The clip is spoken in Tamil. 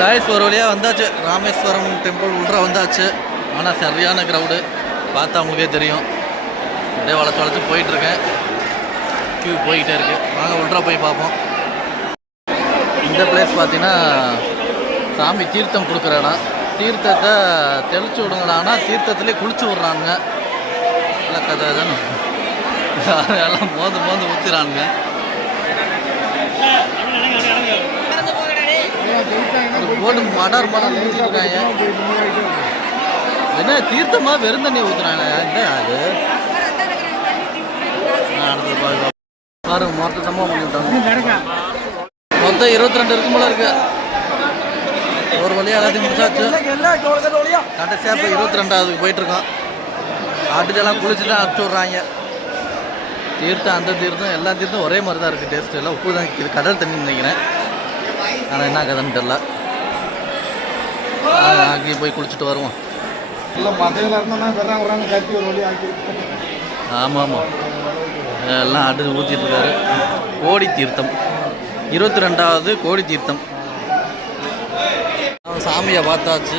காய்ஸ் ஒரு வழியாக வந்தாச்சு. ராமேஸ்வரம் டெம்பிள் உள்ள வந்தாச்சு. ஆனால் சரியான க்ரௌடு பார்த்தா உங்களுக்கே தெரியும். அப்படியே வளைச்சு வளைச்சு போயிட்டுருக்கேன். கியூ போய்கிட்டே இருக்கு. வாங்க உள்ள போய் பார்ப்போம். இந்த பிளேஸ் பார்த்தீங்கன்னா சாமி தீர்த்தம் கொடுக்குற இடம். தீர்த்தத்தை தெளிச்சு விடுங்கடான்னா தீர்த்தத்துலேயே குளிச்சு விட்றானுங்க. இல்லை கதை தானே எல்லாம் மோந்து ஊற்றிறானுங்க. போட்டு மடர் ஊற்றிருக்காங்க. என்ன தீர்த்தமாக வெறும் தண்ணியை ஊற்றுறாங்க. அது பாருங்க மொத்தமாக பண்ணி விட்டாங்க. மொத்தம் 22 இருக்கும் போல இருக்கு. ஒரு வழியாக எல்லாத்தையும் முடிச்சாச்சு. கடைசியாக இப்போ 22வது போயிட்டுருக்கோம். ஆட்டுக்கெல்லாம் குளிச்சுட்டு அனுப்பிச்சி விட்றாங்க. தீர்த்தம் அந்த தீர்த்தம் எல்லா தீர்த்தம் ஒரே மாதிரி தான் இருக்குது. டேஸ்ட் எல்லாம் உப்பு தான் இது கடல் தண்ணி நினைக்கிறேன். ஆனால் என்ன கதைன்னு தெரில. அங்கே போய் குளிச்சுட்டு வருவோம். ஆமாம் ஆமாம் எல்லாம் அடுத்து ஊற்றிட்டு இருக்காரு. கோடி தீர்த்தம் 22வது கோடி தீர்த்தம். சாமியை பார்த்தாச்சு.